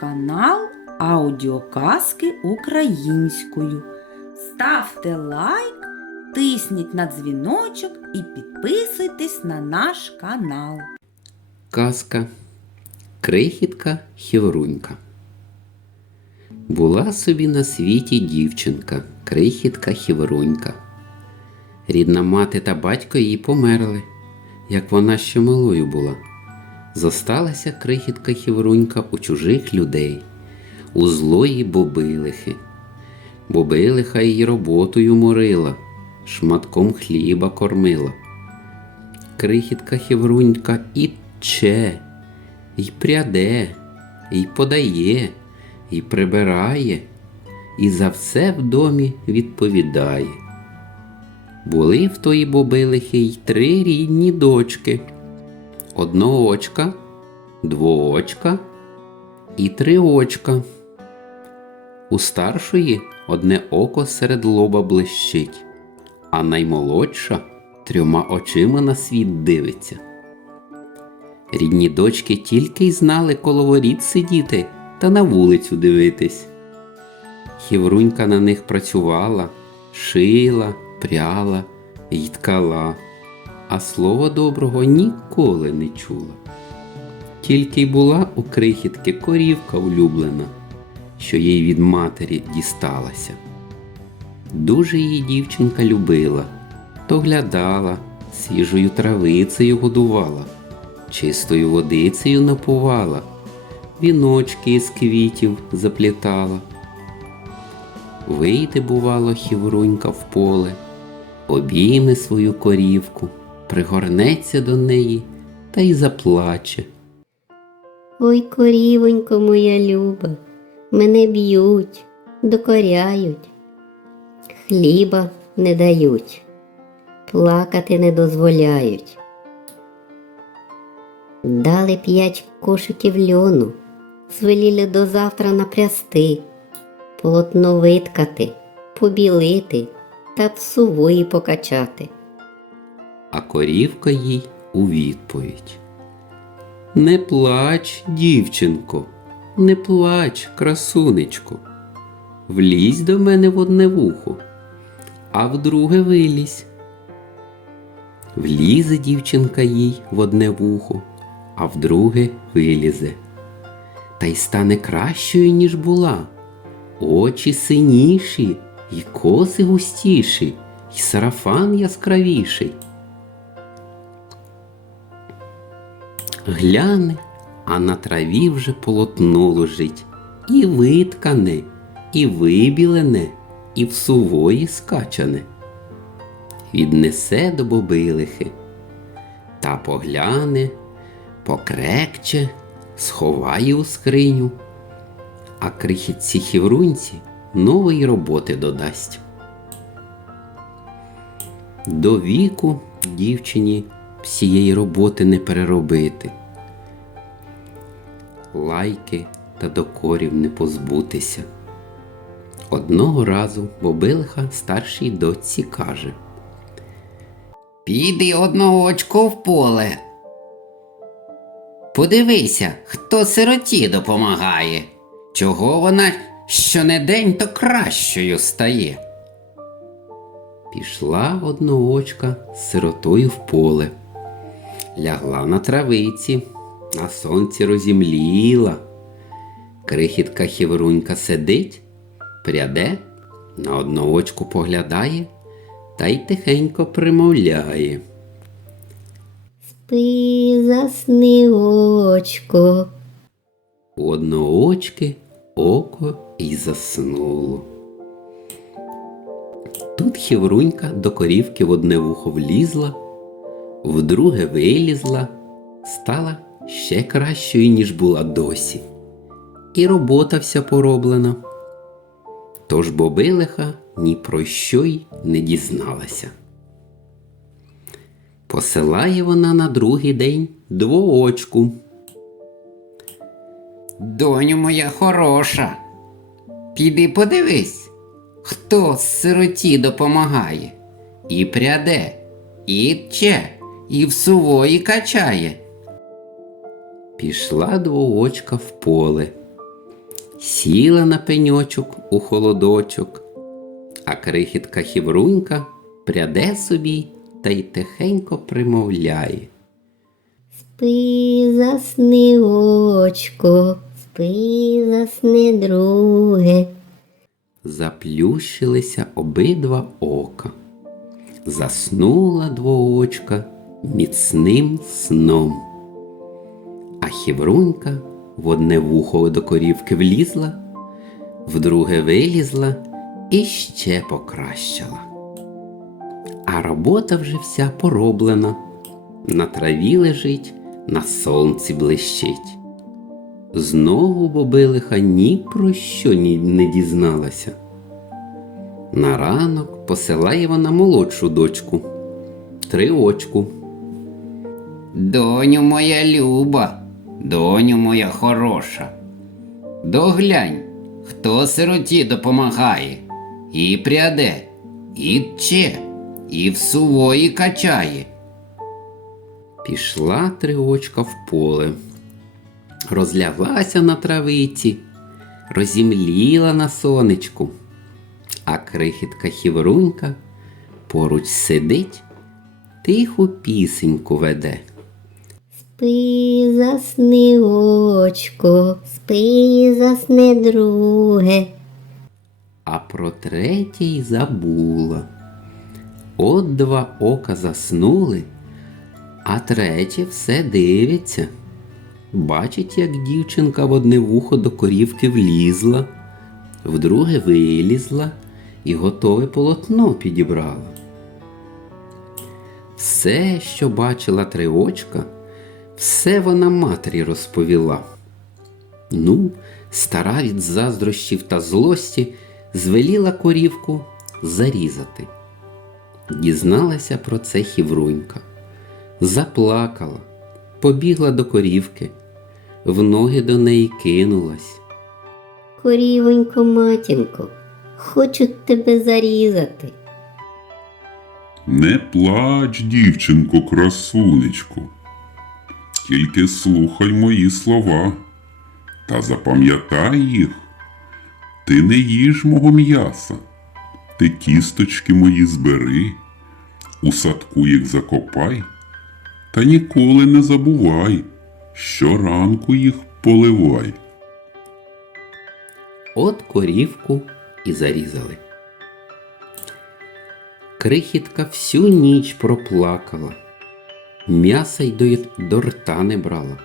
канал Аудіоказки українською. Ставте лайк, тисніть на дзвіночок і підписуйтесь на наш канал. Казка Крихітка Хіврунька. Була собі на світі дівчинка, крихітка Хіврунька. Рідна мати та батько її померли, як вона ще малою була. Зосталася крихітка Хіврунька у чужих людей, у злої бобилихи. Бобилиха її роботою морила, шматком хліба кормила. Крихітка Хіврунька і тче, і пряде, і подає, і прибирає, і за все в домі відповідає. Були в тої бобилихи й три рідні дочки одноочка, двоочка і триочка. У старшої одне око серед лоба блищить, а наймолодша трьома очима на світ дивиться. Рідні дочки тільки й знали коло воріт сидіти та на вулицю дивитись. Хіврунька на них працювала, шила, пряла й ткала, а слова доброго ніколи не чула. Тільки й була у крихітки корівка улюблена, що їй від матері дісталася. Дуже її дівчинка любила, то глядала, свіжою травицею годувала, чистою водицею напувала, віночки із квітів заплітала. Вийде, бувало, хіврунька в поле, обійме свою корівку, пригорнеться до неї та й заплаче. Ой, корівонько моя люба, мене б'ють, докоряють, хліба не дають, плакати не дозволяють. Дали п'ять кошиків льону, звеліли до завтра напрясти, полотно виткати, побілити та в покачати. А корівка їй у відповідь. Не плач, дівчинко, не плач, красунечко. Влізь до мене в одне вухо, а в друге вилізь. Влізе дівчинка їй в одне вухо, а в друге вилізе. Та й стане кращою, ніж була. Очі синіші, і коси густіші, і сарафан яскравіший. Гляне, а на траві вже полотно лежить, і виткане, і вибілене, і в сувої скачане. Віднесе до бобилихи, та погляне, покрекче, сховає у скриню, а крихітці хіврунці нової роботи додасть. До віку дівчині всієї роботи не переробити. Лайки та докорів не позбутися. Одного разу бобилиха старшій дочці каже Піди одноочко в поле. Подивися, хто сироті допомагає. Чого вона щонедень то кращою стає. Пішла одноочка з сиротою в поле, лягла на травиці, на сонці розімліла. Крихітка хіврунька сидить, пряде, на одноочку поглядає та й тихенько примовляє. Спи, засни, очко. У одноочки око й заснуло. Тут хіврунька до корівки в одне вухо влізла, в друге вилізла, стала ще кращою, ніж була досі. І робота вся пороблена. Тож бобилиха ні про що й не дізналася. Посилає вона на другий день двоочку. Доню моя хороша. Піди подивись, хто сироті допомагає. І пряде, і тче, і в сувої качає. Пішла двоочка в поле, сіла на пеньочок у холодочок, а крихітка хіврунька пряде собі та й тихенько примовляє. Спи, засни, очко, спи, засни, друге. Заплющилися обидва ока. Заснула двоочка міцним сном. А хіврунька в одне вухо до корівки влізла, в друге вилізла і ще покращила. А робота вже вся пороблена, на траві лежить, на сонці блищить. Знову бобилиха ні про що не дізналася. На ранок посилає вона молодшу дочку, триочку. Доню моя люба, доню моя хороша. Доглянь, хто сироті допомагає, і пряде, і тче, і в сувої качає. Пішла триочка в поле, розляглася на травиці, розімліла на сонечку, а крихітка хіврунька поруч сидить, тиху пісеньку веде. Спи, засни, очко, спи, засни, друге. а про третє й забула. От два ока заснули, а третє все дивиться. Бачить, як дівчинка в одне вухо до корівки влізла, в друге вилізла і готове полотно підібрала. Все, що бачила триочка, все вона матері розповіла. Ну, стара від заздрощів та злості звеліла корівку зарізати. Дізналася про це хіврунька, заплакала, побігла до корівки, в ноги до неї кинулась. Корівонько, матінко, хочуть тебе зарізати. Не плач, дівчинко, красунечко. Тільки слухай мої слова та запам'ятай їх. Ти не їж мого м'яса, ти кісточки мої збери, у садку їх закопай, та ніколи не забувай, щоранку їх поливай. От корівку і зарізали. Крихітка всю ніч проплакала, м'яса й до, рта не брала,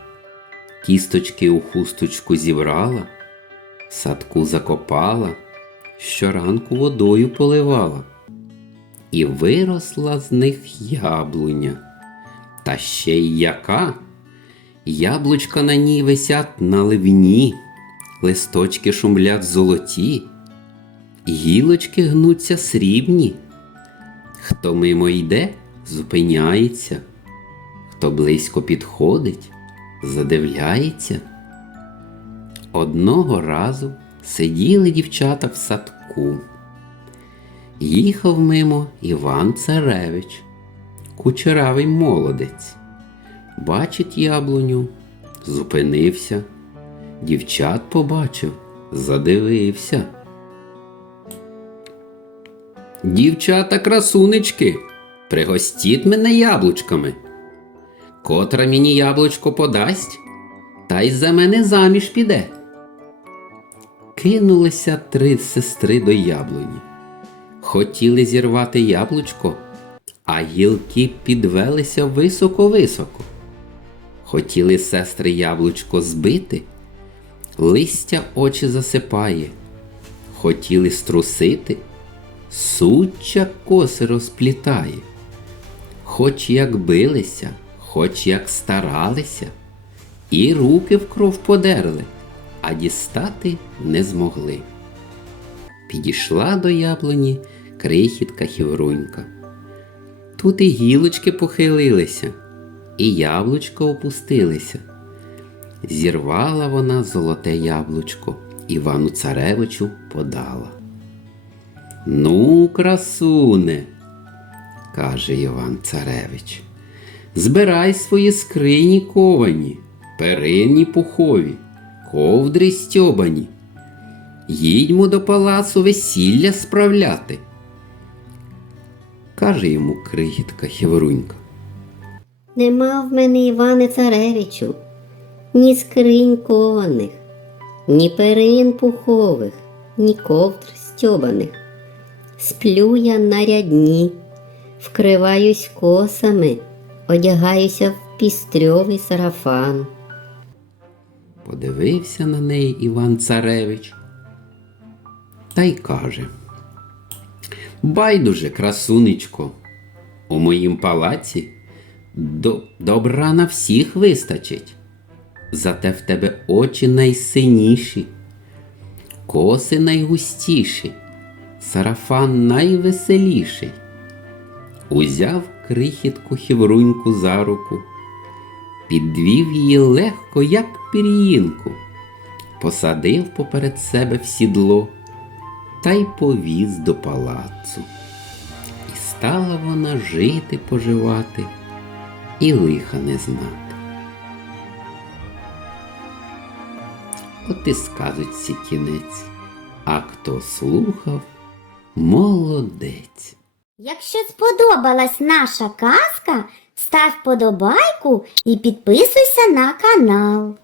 кісточки у хусточку зібрала, садку закопала, щоранку водою поливала, і виросла з них яблуня. Та ще й яка? Яблучка на ній висять на ливні, листочки шумлять золоті, гілочки гнуться срібні. Хто мимо йде, зупиняється, хто близько підходить, задивляється. Одного разу сиділи дівчата в садку. Їхав мимо Іван Царевич, кучеравий молодець. Бачить яблуню, зупинився, дівчат побачив, задивився. Дівчата красунечки, пригостіть мене яблучками. Котра мені яблучко подасть, та й за мене заміж піде. Кинулися три сестри до яблуні. Хотіли зірвати яблучко, а гілки підвелися високо-високо. Хотіли сестри яблучко збити, листя очі засипає. Хотіли струсити, суча коси розплітає. Хоч як билися, хоч як старалися, і руки в кров подерли, а дістати не змогли. Підійшла до яблуні крихітка хіврунька. Тут і гілочки похилилися, і яблучко опустилися. Зірвала вона золоте яблучко, Івану Царевичу подала. Ну, красуне, каже Іван Царевич, збирай свої скрині ковані, перинні пухові, ковдри стьобані, їдьмо до палацу весілля справляти. Каже йому крихітка Хеврунька. Нема в мене Іване Царевичу, ні скринь кованих, ні перин пухових, ні ковдр стьобаних. Сплю я на рядні, вкриваюсь косами, одягаюся в пістрьовий сарафан. Подивився на неї Іван Царевич та й каже. Байдуже, красунечко, у моїм палаці до, добра на всіх вистачить. Зате в тебе очі найсиніші, коси найгустіші, сарафан найвеселіший. Узяв крихітку хівруньку за руку, підвів її легко, як пір'їнку, посадив поперед себе в сідло та й повіз до палацу. І стала вона жити, поживати і лиха не знати. От і сказочці кінець, а хто слухав, молодець. Якщо сподобалась наша казка, став подобайку і підписуйся на канал.